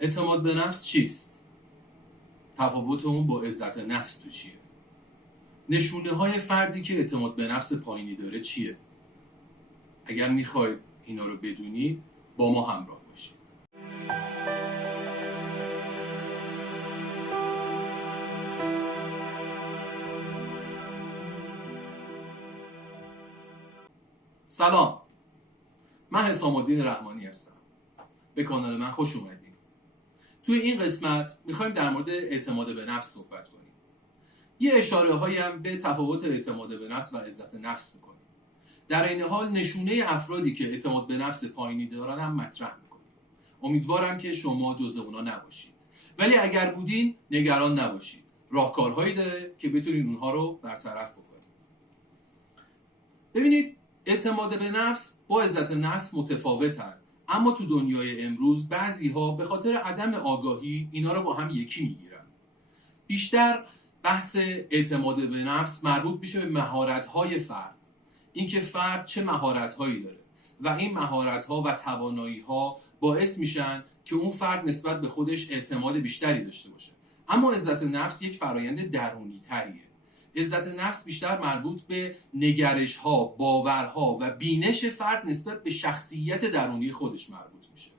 اعتماد به نفس چیست؟ تفاوت اون با عزت نفس تو چیه؟ نشونه های فردی که اعتماد به نفس پایینی داره چیه؟ اگر میخواید اینا رو بدونید با ما همراه باشید. سلام، من حسام الدین رحمانی هستم. به کانال من خوش اومدید. توی این قسمت میخوایم در مورد اعتماد به نفس صحبت کنیم. یه اشاره هایی هم به تفاوت اعتماد به نفس و عزت نفس میکنیم. در این حال نشونه افرادی که اعتماد به نفس پایینی دارن هم مطرح میکنیم. امیدوارم که شما جزو اونا نباشید. ولی اگر بودین نگران نباشید. راهکارهایی داره که بتونید اونها رو برطرف بکنید. ببینید، اعتماد به نفس با عزت نفس متفاوتن، اما تو دنیای امروز بعضی‌ها به خاطر عدم آگاهی اینا رو با هم یکی میگیرن. بیشتر بحث اعتماد به نفس مربوط میشه به مهارت‌های فرد. اینکه فرد چه مهارت‌هایی داره و این مهارت‌ها و توانایی‌ها باعث میشن که اون فرد نسبت به خودش اعتماد بیشتری داشته باشه. اما عزت نفس یک فرایند درونی‌تریه. عزت نفس بیشتر مربوط به نگرش‌ها، باورها و بینش فرد نسبت به شخصیت درونی خودش مربوط میشه.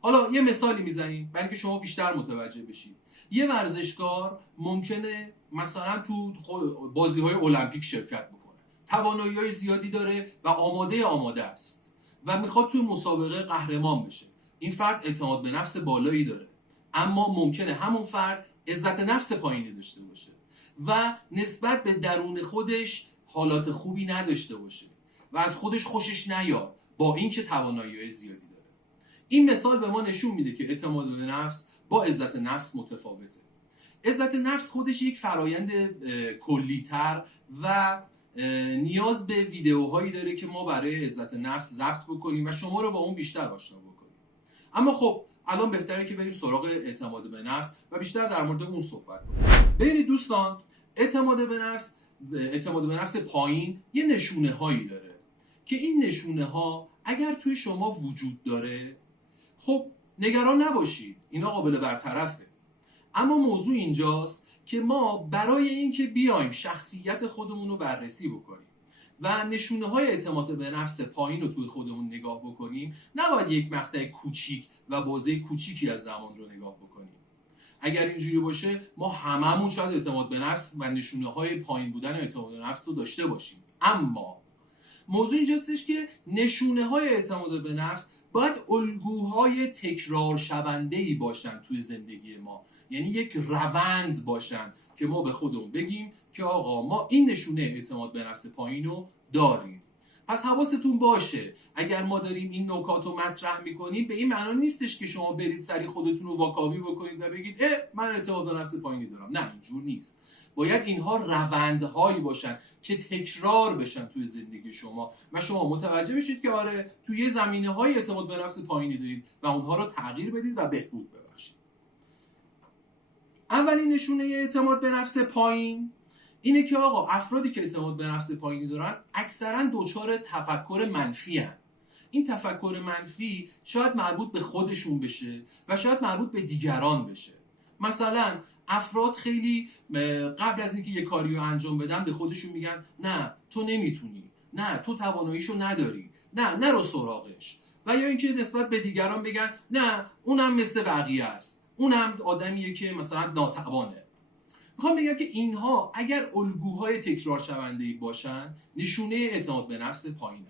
حالا یه مثالی میزنیم برای که شما بیشتر متوجه بشید. یه ورزشکار ممکنه مثلا تو بازی‌های المپیک شرکت بکنه. توانایی‌های زیادی داره و آماده است و میخواد توی مسابقه قهرمان بشه. این فرد اعتماد به نفس بالایی داره، اما ممکنه همون فرد عزت نفس پایینی داشته باشه و نسبت به درون خودش حالات خوبی نداشته باشه و از خودش خوشش نیاد، با اینکه توانایی‌های زیادی داره. این مثال به ما نشون میده که اعتماد به نفس با عزت نفس متفاوته. عزت نفس خودش یک فرایند کلی‌تر و نیاز به ویدیوهایی داره که ما برای عزت نفس ضبط بکنیم و شما رو با اون بیشتر آشنا بکنیم. اما خب الان بهتره که بریم سراغ اعتماد به نفس و بیشتر در مورد اون صحبت کنیم. ببینید دوستان، اعتماد به نفس پایین یه نشونه هایی داره که این نشونه ها اگر توی شما وجود داره، خب نگران نباشید، اینا قابل برطرفه. اما موضوع اینجاست که ما برای اینکه بیایم شخصیت خودمون رو بررسی بکنیم و نشونه های اعتماد به نفس پایین رو توی خودمون نگاه بکنیم، نباید یک مقطع کوچیک و بازه کوچیکی از زمان رو نگاه بکنیم. اگر اینجوری باشه ما هممون شاید اعتماد به نفس و نشونه های پایین بودن اعتماد به نفس رو داشته باشیم. اما موضوع اینجاستش که نشونه های اعتماد به نفس باید الگوهای تکرار شونده‌ای باشن توی زندگی ما، یعنی یک روند باشن که ما به خودمون بگیم که آقا ما این نشونه اعتماد به نفس پایین رو داریم. پس حواستون باشه اگر ما داریم این نکات رو مطرح میکنیم، به این معنا نیستش که شما برید سری خودتون رو واکاوی بکنید و بگید من اعتماد به نفس پایینی دارم. نه، اینجور نیست. باید اینها روندهایی باشن که تکرار بشن توی زندگی شما و شما متوجه بشید که آره توی زمینه‌های اعتماد به نفس پایینی دارید و اونها رو تغییر بدید و بهبود ببخشید. اولین نشونه اعتماد به نفس پایین اینه که آقا افرادی که اعتماد به نفس پایینی دارن اکثرا دچار تفکر منفی هن. این تفکر منفی شاید مربوط به خودشون بشه و شاید مربوط به دیگران بشه. مثلا افراد خیلی قبل از اینکه یه کاری رو انجام بدن به خودشون میگن نه تو نمیتونی، نه تو تواناییشو نداری، نه نرو سراغش. و یا اینکه نسبت به دیگران بگن نه اونم مثل بقیه است، اونم آدمیه که مثلا ناتوانه. میخوام بگم که اینها اگر الگوهای تکرار شونده‌ای باشن نشونه اعتماد به نفس پایینه.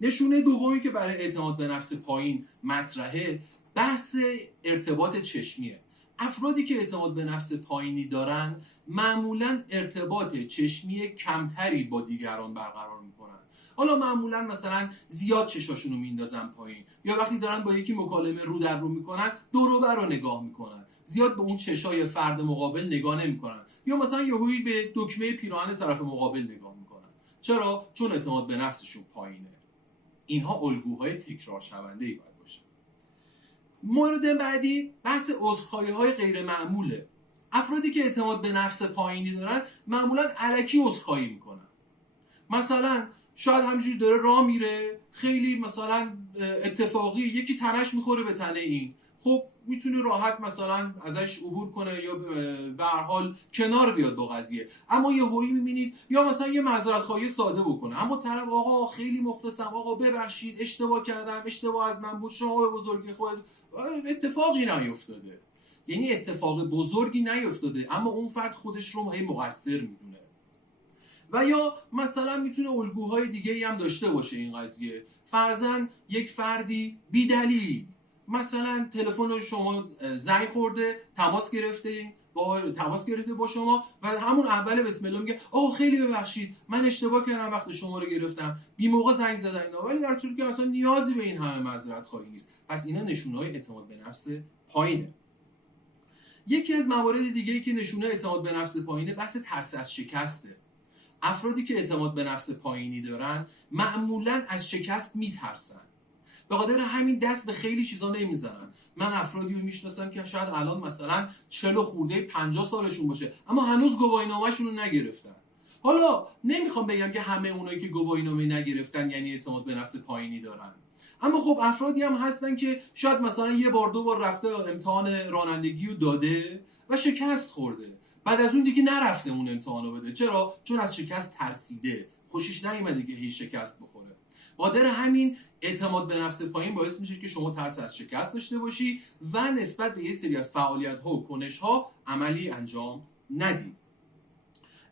نشونه دومی که برای اعتماد به نفس پایین مطرحه بحث ارتباط چشمیه. افرادی که اعتماد به نفس پایینی دارن معمولا ارتباط چشمی کمتری با دیگران برقرار میکنن. حالا معمولا مثلا زیاد چشاشون رو میندازن پایین، یا وقتی دارن با یکی مکالمه رو در رو میکنن دور و بر رو نگاه میکنن، زیاد به اون چشای فرد مقابل نگاه نمیکنن، یا مثلا یهویی به دکمه پیراهن طرف مقابل نگاه میکنن. چرا؟ چون اعتماد به نفسشون پایینه. اینها الگوهای تکرار شونده‌ای باید باشه. مورد بعدی بحث عذرخواهی‌های غیر معموله. افرادی که اعتماد به نفس پایینی دارن معمولا الکی عذرخواهی میکنن. مثلا شاید همینجوری داره راه میره، خیلی مثلا اتفاقی یکی تنش میخوره به تنه این، خب میتونه راحت مثلا ازش عبور کنه یا به هر حال کنار بیاد با قضیه. اما یه هویی میبینید یا مثلا یه معذرت خواهی ساده بکنه، اما طرف آقا خیلی مختصم، آقا ببخشید اشتباه کردم، اشتباه از من بود، شما به بزرگی خود، اتفاقی نیفتاده. یعنی اتفاق بزرگی نیفتاده اما اون فرد خودش رو مقصر میدونه. و یا مثلا میتونه الگوهای دیگه هم داشته باشه این قضیه. فرضاً یک فردی بی‌دلیل مثلا تلفن شما زنگ خورده، تماس گرفته با شما و همون اول بسم الله میگه آقا خیلی ببخشید من اشتباه کردم وقت شما رو گرفتم، بی موقع زنگ زدم اینا، ولی در صورتی که اصلا نیازی به این همه معذرت خواهی نیست. پس اینا نشونه‌های اعتماد به نفس پایینه. یکی از موارد دیگه‌ای که نشونه اعتماد به نفس پایینه بحث ترس از شکسته. افرادی که اعتماد به نفس پایینی دارن معمولاً از شکست میترسن، به خاطر همین دست به خیلی چیزا نمیزنن. من افرادی رو میشناسم که شاید الان مثلا 40 خورده 50 سالشون باشه اما هنوز گواهینامه‌شون رو نگرفتن. حالا نمیخوام بگم که همه اونایی که گواهینامه نگرفتن یعنی اعتماد به نفس پایینی دارن، اما خب افرادی هم هستن که شاید مثلا یه بار دو بار رفته امتحان رانندگی رو داده و شکست خورده، بعد از اون دیگه نرفته اون امتحان رو بده. چرا؟ چون از شکست ترسیده، خوشش نیومده که هیچ شکست بخوره. بخاطر همین اعتماد به نفس پایین باعث میشه که شما ترس از شکست داشته باشی و نسبت به یه سری از فعالیت‌ها و کنش‌ها عملی انجام ندی.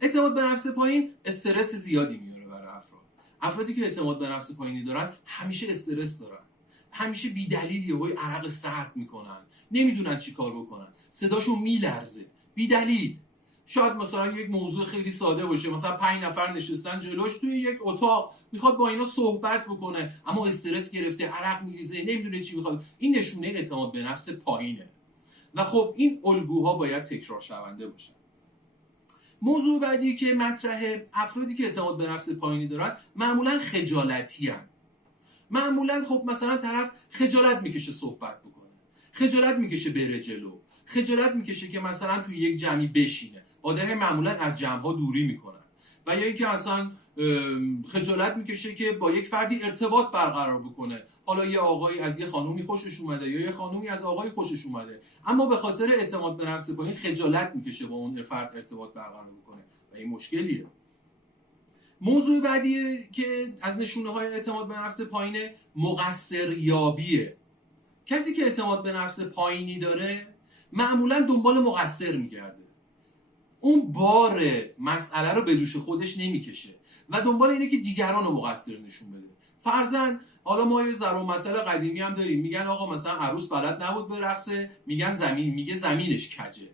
اعتماد به نفس پایین استرس زیادی میاره برای افراد. افرادی که اعتماد به نفس پایینی دارن همیشه استرس دارن، همیشه بی‌دلیل یهوی عرق سرد میکنن، نمیدونن چی کار بکنن، صداشون میلرزه بی‌دلیل. شاید مثلا یک موضوع خیلی ساده باشه، مثلا 5 نفر نشستن جلوش توی یک اتاق، میخواد با اینا صحبت بکنه اما استرس گرفته، عرق میریزه، نمیدونه چی میخواد. این نشونه اعتماد به نفس پایینه و خب این الگوها باید تکرار شونده باشن. موضوع بعدی که مطرحه، افرادی که اعتماد به نفس پایینی دارن معمولا خجالتی هستن. معمولا خب مثلا طرف خجالت میکشه صحبت بکنه، خجالت میکشه بره جلو، خجالت میکشه که مثلا توی یک جمعی بشینه، بادر معمولا از جمع‌ها دوری میکنن. و یا اینکه اصلا خجالت میکشه که با یک فردی ارتباط برقرار بکنه، حالا یه آقایی از یه خانومی خوشش اومده یا یه خانومی از آقایی خوشش اومده، اما به خاطر اعتماد به نفس پایین خجالت میکشه با اون فرد ارتباط برقرار بکنه و این مشکلیه. موضوع بعدی که از نشونه‌های اعتماد به نفس پایینه مقصریابیه. کسی که اعتماد به نفس پایینی داره معمولا دنبال مقصر میگرده، اون بار مسئله رو به دوش خودش نمیکشه و دنبال اینه که دیگران رو مقصر نشون بده. فرضاً حالا ما یه ضرب المثل قدیمی هم داریم، میگن آقا مثلا عروس بلد نبود برقصه، میگن زمینش کجه.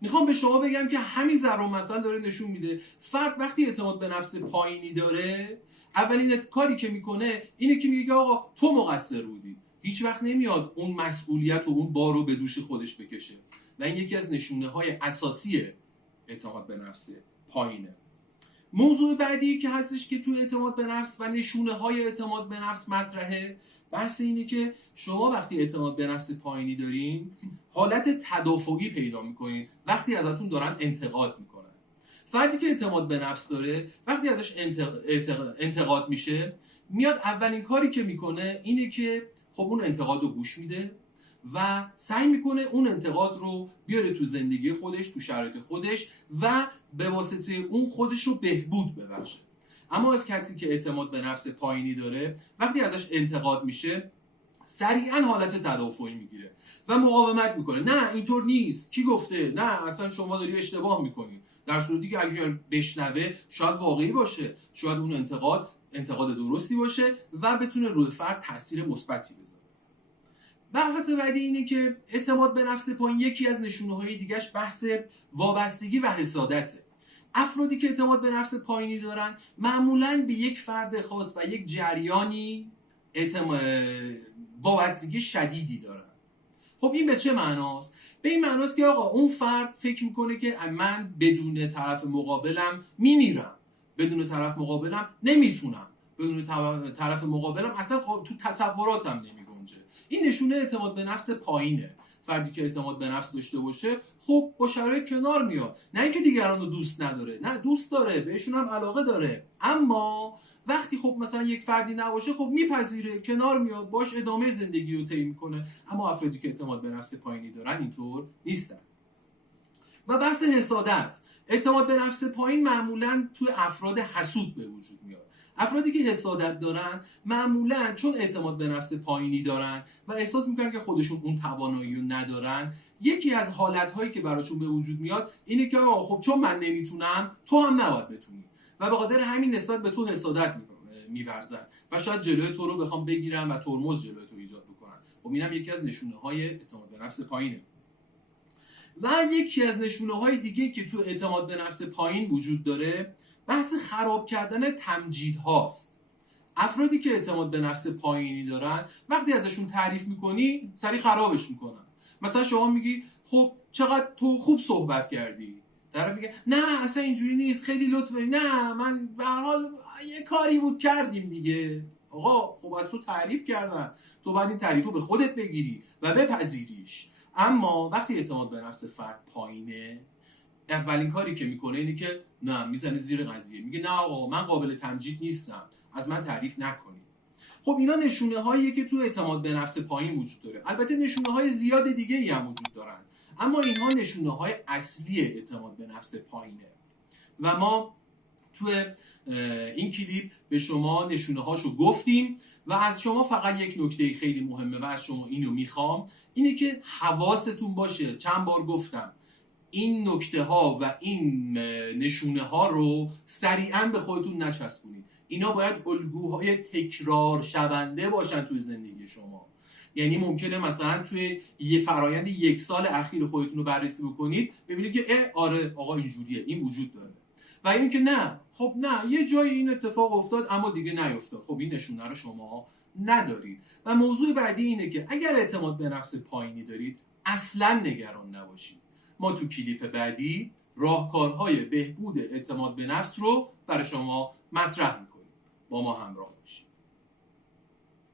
میخوام به شما بگم که همین ضرب المثل داره نشون میده فرد وقتی اعتماد به نفس پایینی داره اولین کاری که میکنه اینه که میگه آقا تو مقصر بودی، هیچ وقت نمیاد اون مسئولیت و اون بار رو به دوش خودش بکشه و این یکی از نشونه‌های اساسی اعتماد به نفس پایینه. موضوع بعدی که هستش که توی اعتماد به نفس و نشونه‌های اعتماد به نفس مطرحه، بحث اینه که شما وقتی اعتماد به نفس پایینی دارین حالت تدافعی پیدا میکنین وقتی ازتون دارن انتقاد میکنن. فردی که اعتماد به نفس داره وقتی ازش انتقاد میشه میاد اولین کاری که میکنه اینه که خب اون انتقاد رو گوش میده و سعی میکنه اون انتقاد رو بیاره تو زندگی خودش، تو شرایط خودش و به واسطه اون خودش رو بهبود ببخشه. اما کسی که اعتماد به نفس پایینی داره وقتی ازش انتقاد میشه سریعا حالت تدافعی میگیره و مقاومت میکنه، نه اینطور نیست، کی گفته، نه اصلا شما داری اشتباه میکنی، در صورتی که اگر بشنوه شاید واقعی باشه، شاید اون انتقاد درستی باشه و بتونه روی فرد تاثیر مثبتی بذاره. بحث بعدی اینه که اعتماد به نفس پایین یکی از نشونه‌های دیگه‌اش بحث وابستگی و حسادته. افرادی که اعتماد به نفس پایینی دارن معمولاً به یک فرد خاص و یک جریانی وابستگی شدیدی دارن. خب این به چه معناست؟ به این معناست که آقا اون فرد فکر میکنه که من بدون طرف مقابلم میمیرم، بدون طرف مقابلم نمیتونم، بدون طرف مقابلم اصلا تو تصوراتم نمیگنجه. این نشونه اعتماد به نفس پایینه. فردی که اعتماد به نفس داشته باشه خب با شرایط کنار میاد، نه اینکه دیگران رو دوست نداره، نه دوست داره، بهشون هم علاقه داره، اما وقتی خب مثلا یک فردی نباشه خب میپذیره، کنار میاد، باش ادامه زندگی رو طی میکنه. اما افرادی که اعتماد به نفس پایینی دارن اینطور نیستن. و بحث حسادت، اعتماد به نفس پایین معمولا توی افراد حسود به وجود میاد. افرادی که حسادت دارن معمولا چون اعتماد به نفس پایینی دارن و احساس میکنن که خودشون اون توانایی رو ندارن، یکی از حالتهایی که براشون به وجود میاد اینه که آقا خب چون من نمیتونم تو هم نباید بتونی، و به خاطر همین نسبت به تو حسادت میورزن و شاید جلوی تو رو بخوام بگیرن و ترمز جلوی تو ایجاد بکنن. خب اینم یکی از نشونه های اعتماد به نفس پایینه. و یکی از نشونه های دیگه که تو اعتماد به نفس پایین وجود داره بحث خراب کردن تمجید هاست. افرادی که اعتماد به نفس پایینی دارن وقتی ازشون تعریف میکنی سریع خرابش میکنن. مثلا شما میگی خب چقدر تو خوب صحبت کردی، طرف میگه نه اصلا اینجوری نیست، خیلی لطفه، نه من به هر حال یه کاری بود کردیم دیگه. آقا خب از تو تعریف کردن، تو باید این تعریفو به خودت بگیری و بپذیریش. اما وقتی اعتماد به نفس فرد پایینه، اولین کاری که میکنه اینه که نه، میزنه زیر قضیه، میگه نه آقا من قابل تمجید نیستم، از من تعریف نکنید. خب اینا نشونه هاییه که تو اعتماد به نفس پایین وجود داره. البته نشونه های زیاد دیگه ای هم وجود دارن، اما اینها نشونه های اصلی اعتماد به نفس پایینه و ما تو این کلیپ به شما نشونه هاشو گفتیم و از شما فقط یک نکته خیلی مهمه و از شما اینو میخوام، اینه که حواستون باشه. چند بار گفتم این نکته ها و این نشونه ها رو سریعا به خودتون نچسبونید. اینا باید الگوهای تکرار شونده باشن توی زندگی شما. یعنی ممکنه مثلا توی یه فرایند 1 سال اخیر خودتون رو بررسی بکنید ببینید که آره آقا اینجوریه، این وجود داره، و این که نه خب نه یه جایی این اتفاق افتاد اما دیگه نیفتاد. خب این نشونه رو شما ندارید. و موضوع بعدی اینه که اگر اعتماد به نفس پایینی دارید اصلا نگران نباشید. ما تو کلیپ بعدی راهکارهای بهبود اعتماد به نفس رو برای شما مطرح میکنیم. با ما همراه باشید.